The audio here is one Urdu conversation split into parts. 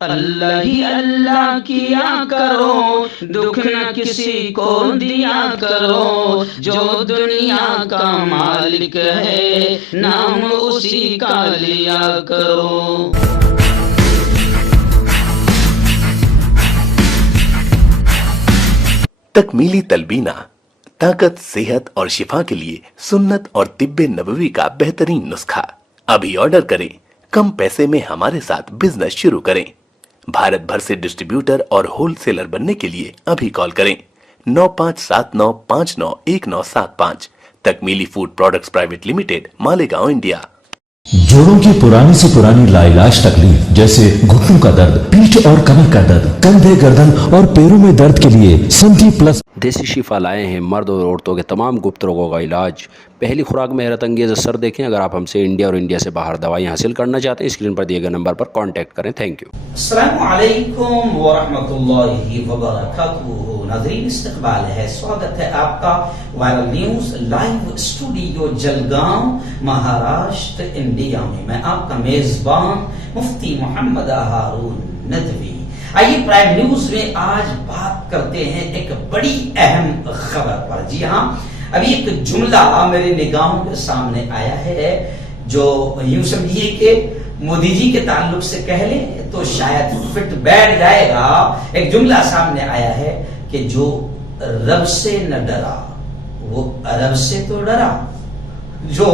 اللہ ہی اللہ کیا کرو، دکھ نہ کسی کو دیا کرو، جو دنیا کا مالک ہے نام اسی کا لیا کرو۔ تکمیلی تلبینہ طاقت، صحت اور شفا کے لیے سنت اور طب نبوی کا بہترین نسخہ۔ ابھی آرڈر کریں، کم پیسے میں ہمارے ساتھ بزنس شروع کریں۔ بھارت بھر سے ڈسٹریبیوٹر اور ہول سیلر بننے کے لیے ابھی کال کریں 9579591975۔ Takmili food products private limited, Malegaon, India. جوڑوں کی پرانی سے پرانی لاعلاج تکلیف جیسے گھٹنوں کا درد، پیٹھ اور کمر کا درد، کندھے، گردن اور پیروں میں درد کے لیے سنٹی پلس دیسی شفا لائے ہیں مرد اور عورتوں کے تمام گپت روگوں کا علاج۔ پہلی خوراک میں حیرت انگیز اثر دیکھیں۔ اگر آپ ہم سے انڈیا اور انڈیا سے باہر دوائیں حاصل کرنا چاہتے ہیں، اسکرین پر دیے گئے نمبر پر کانٹیکٹ کریں۔ Thank you. السلام علیکم ورحمۃ اللہ وبرکاتہ۔ ناظرین، استقبال ہے، سواگت ہے آپ کا viral news live studio Jalgaon, Maharashtra, India میں۔ میں آپ کا میزبان مفتی محمد ہارون ندوی۔ آئیے پرائم نیوز میں آج بات کرتے ہیں ایک بڑی اہم خبر پر۔ جی ہاں، ابھی ایک جملہ میرے نگاہوں کے سامنے آیا ہے جو یوں سمجھیے کہ مودی جی کے تعلق سے کہہ لیں تو شاید فٹ بیٹھ جائے گا۔ ایک جملہ سامنے آیا ہے کہ جو رب سے نہ ڈرا وہ عرب سے تو ڈرا۔ جو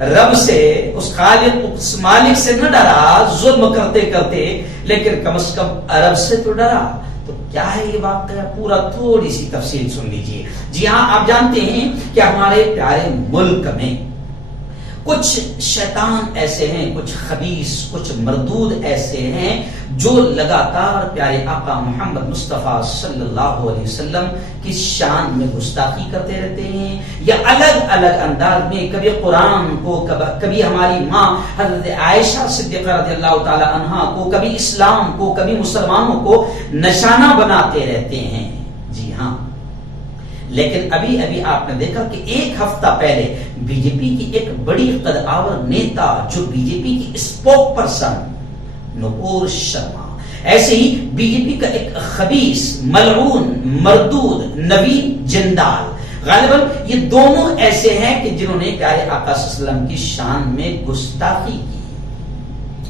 رب سے، اس خالق، اس مالک سے نہ ڈرا ظلم کرتے کرتے، لیکن کم از کم عرب سے تو ڈرا۔ تو کیا ہے یہ واقعہ؟ پورا تھوڑی سی تفصیل سن لیجئے۔ جی ہاں، آپ جانتے ہیں کہ ہمارے پیارے ملک میں کچھ شیطان ایسے ہیں، کچھ خبیث، کچھ مردود ایسے ہیں جو لگاتار پیارے آقا محمد مصطفیٰ صلی اللہ علیہ وسلم کی شان میں گستاخی کرتے رہتے ہیں، یا الگ الگ انداز میں کبھی قرآن کو، کبھی ہماری ماں حضرت عائشہ صدیقہ رضی اللہ تعالی عنہا کو، کبھی اسلام کو، کبھی مسلمانوں کو نشانہ بناتے رہتے ہیں۔ جی ہاں، لیکن ابھی آپ نے دیکھا کہ ایک ہفتہ پہلے بی جے پی کی ایک بڑی قد آور نیتا، جو بی جے پی کی اسپوک پرسن نپور شرما، ایسے ہی بی جے پی کا ایک خبیث، ملعون، مردود نوین جندال، غالباً یہ دونوں ایسے ہیں کہ جنہوں نے پیارے آقا صلی اللہ علیہ وسلم کی شان میں گستاخی کی۔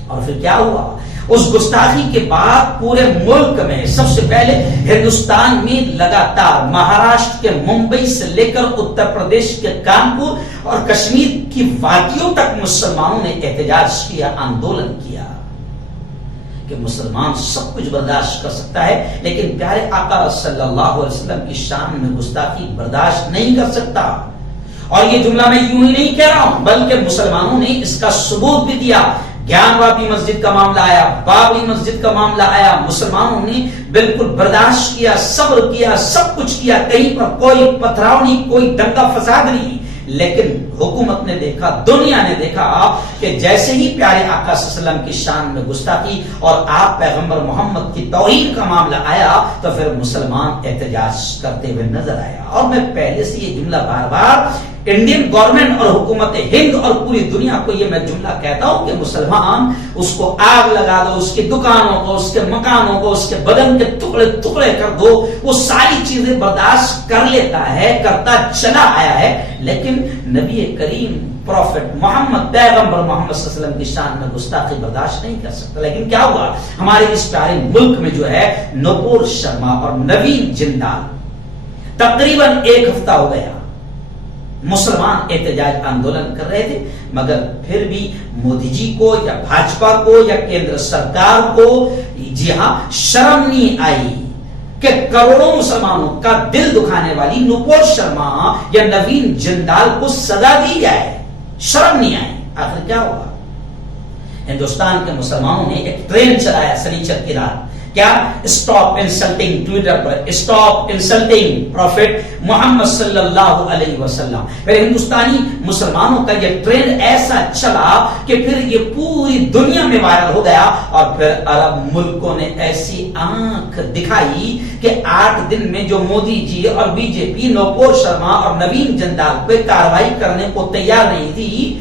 اور پھر کیا ہوا؟ اس گستاخی کے بعد پورے ملک میں، سب سے پہلے ہندوستان میں لگاتار مہاراشٹر کے ممبئی سے لے کر اتر پردیش کے کانپور اور کشمیر کی وادیوں تک مسلمانوں نے احتجاج کیا، آندولن کیا کہ مسلمان سب کچھ برداشت کر سکتا ہے لیکن پیارے آقا صلی اللہ علیہ وسلم کی شان میں گستاخی برداشت نہیں کر سکتا۔ اور یہ جملہ میں یوں ہی نہیں کہہ رہا ہوں، بلکہ مسلمانوں نے اس کا ثبوت بھی دیا۔ گیان واپی مسجد کا معاملہ آیا، بابری مسجد کا معاملہ آیا، مسلمانوں نے بالکل برداشت کیا، صبر کیا، سب کچھ کیا، کہیں پر کوئی پتھراؤ نہیں، کوئی دنگا فساد نہیں۔ لیکن حکومت نے دیکھا، دنیا نے دیکھا کہ جیسے ہی پیارے آقا صلی اللہ علیہ وسلم کی شان میں گستاخی اور آپ پیغمبر محمد کی توہین کا معاملہ آیا تو پھر مسلمان احتجاج کرتے ہوئے نظر آیا۔ اور میں پہلے سے یہ جملہ بار بار انڈین گورنمنٹ اور حکومت ہند اور پوری دنیا کو یہ میں جملہ کہتا ہوں کہ مسلمان اس کو آگ لگا دو، اس کی دکانوں کو، اس کے مکانوں کو، اس کے بدن کے ٹکڑے ٹکڑے کر دو، وہ ساری چیزیں برداشت کر لیتا ہے، کرتا چلا آیا ہے، لیکن نبی کریم پروفٹ محمد، پیغمبر محمد صلی اللہ علیہ وسلم کی شان میں گستاخی برداشت نہیں کر سکتا۔ لیکن کیا ہوا؟ ہمارے اس پیارے ملک میں جو ہے نپور شرما اور نوین جندال، تقریباً ایک ہفتہ ہو گیا مسلمان احتجاج آندولن کر رہے تھے، مگر پھر بھی مودی جی کو یا بھاجپا کو یا کیندر سرکار کو، جی ہاں، شرم نہیں آئی کہ کروڑوں مسلمانوں کا دل دکھانے والی نپور شرما یا نوین جندال کو سزا دی جائے۔ شرم نہیں آئی۔ آخر کیا ہوا؟ ہندوستان کے مسلمانوں نے ایک ٹرین چلایا سنیچر کی رات۔ کیا؟ اسٹاپ انسلٹنگ، ٹویٹر پر اسٹاپ انسلٹنگ پروفٹ محمد صلی اللہ علیہ وسلم۔ پھر ہندوستانی مسلمانوں کا یہ ٹرینڈ ایسا چلا کہ پھر یہ پوری دنیا میں وائرل ہو گیا، اور پھر عرب ملکوں نے ایسی آنکھ دکھائی کہ 8 دن میں جو مودی جی اور بی جے پی نپور شرما اور نوین جندال پہ کارروائی کرنے کو تیار نہیں تھی،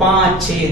5-6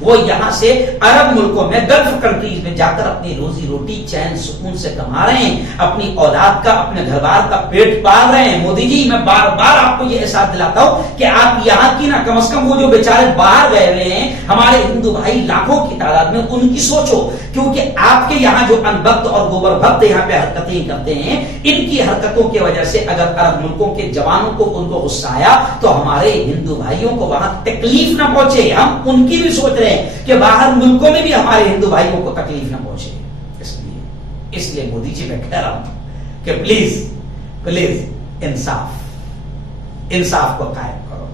وہ یہاں سے عرب ملکوں میں گلف کنٹریز میں جا کر اپنی روزی روٹی چین سکون سے کما رہے ہیں, اپنی اولاد کا اپنے گھر بار کا پیٹ پال رہے ہیں. مودی جی میں بار بار آپ کو یہ احساس دلاتا ہوں کہ آپ یہاں کی نہ کم از کم وہ جو بیچارے باہر گئے ہوئے ہیں ہمارے ہندو بھائی لاکھوں کی تعداد میں, ان کی سوچو, کیونکہ آپ کے یہاں جو ان بھکت اور گوبر بھکت یہاں پہ حرکتیں کرتے ہیں, ان کی حرکتوں کی وجہ سے اگر عرب ملکوں کے جوانوں کو ان کو غصہ آیا تو ہمارے ہندو بھائیوں کو وہاں تکلیف نہ پہنچے. ہم ان کی بھی سوچ رہے ہیں کہ باہر ملکوں میں بھی ہمارے ہندو بھائیوں کو تکلیف نہ پہنچے. اس لیے مودی جی میں کہہ رہا ہوں کہ پلیز انصاف کو قائم کرو.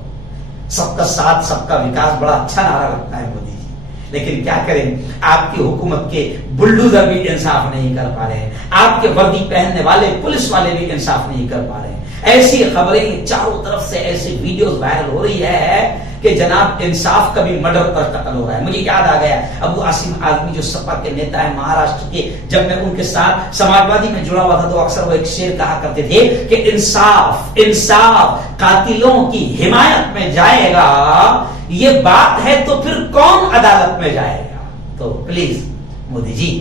سب کا ساتھ سب کا وکاس بڑا اچھا نعرہ لگتا ہے مودی جی, لیکن کیا کریں, آپ کی حکومت کے بلڈوزر بھی انصاف نہیں کر پا رہے, آپ کے وردی پہننے والے پولیس والے بھی انصاف نہیں کر پا رہے. ایسی خبریں چاروں طرف سے, ایسی ویڈیوز وائرل ہو رہی ہے کہ جناب انصاف کا بھی مرڈر پر قتل ہو رہا ہے. مجھے یاد آ گیا ابو عاصم آزمی جو سپا کے نیتا ہے مہاراشٹر کے, جب میں ان کے ساتھ سماجوادی میں جڑا ہوا تھا تو اکثر وہ ایک شعر کہا کرتے تھے کہ انصاف قاتلوں کی حمایت میں جائے گا, یہ بات ہے تو پھر کون عدالت میں جائے گا. تو پلیز مودی جی,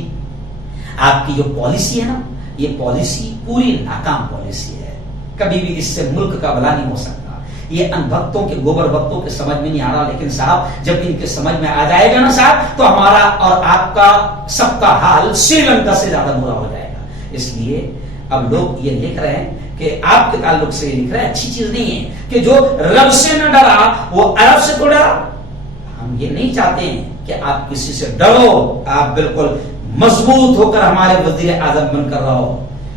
آپ کی جو پالیسی ہے نا, یہ پالیسی پوری ناکام پالیسی ہے. کبھی بھی اس سے ملک کا بھلا نہیں ہو سکتا. یہ ان بھکتوں کے گوبر بھکتوں کے سمجھ میں نہیں آ رہا, لیکن صاحب جب ان کے سمجھ میں آ جائے گا نا صاحب, تو ہمارا اور آپ کا سب کا حال سری لنکا سے زیادہ برا ہو جائے گا. اس لیے اب لوگ یہ لکھ رہے ہیں کہ آپ کے تعلق سے یہ لکھ رہے ہیں, اچھی چیز نہیں ہے کہ جو رب سے نہ ڈرا وہ عرب سے تو ڈرا. ہم یہ نہیں چاہتے ہیں کہ آپ کسی سے ڈرو, آپ بالکل مضبوط ہو کر ہمارے وزیر اعظم بن کر رہو,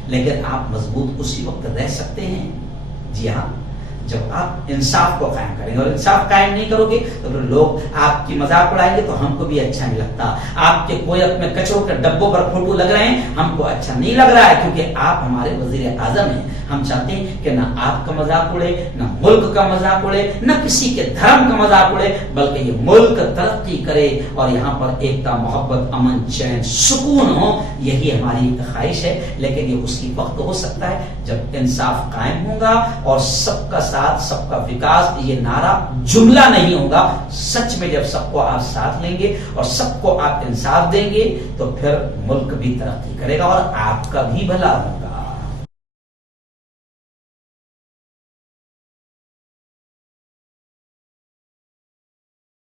لیکن آپ مضبوط اسی وقت رہ سکتے ہیں. جی ہاں, جب آپ انصاف کو قائم کریں گے, اور انصاف قائم نہیں کرو گے تو پھر لوگ آپ کی مذاق اڑائیں گے, تو ہم کو بھی اچھا نہیں لگتا. آپ کے کوئی اپنے کچروں کے ڈبوں پر فوٹو لگ رہے ہیں, ہم کو اچھا نہیں لگ رہا ہے, کیونکہ آپ ہمارے وزیر اعظم ہیں. ہم چاہتے ہیں کہ نہ آپ کا مذاق اڑے, نہ ملک کا مذاق اڑے, نہ کسی کے دھرم کا مذاق اڑے, بلکہ یہ ملک ترقی کرے اور یہاں پر ایکتا, محبت, امن, چین, سکون ہو. یہی ہماری خواہش ہے. لیکن یہ اسی وقت ہو سکتا ہے جب انصاف قائم ہوگا اور سب کا ساتھ سب کا وکاس, یہ نعرہ جملہ نہیں ہوگا. سچ میں جب سب کو آپ ساتھ لیں گے اور سب کو آپ انصاف دیں گے تو پھر ملک بھی ترقی کرے گا اور آپ کا بھی بھلا ہوگا.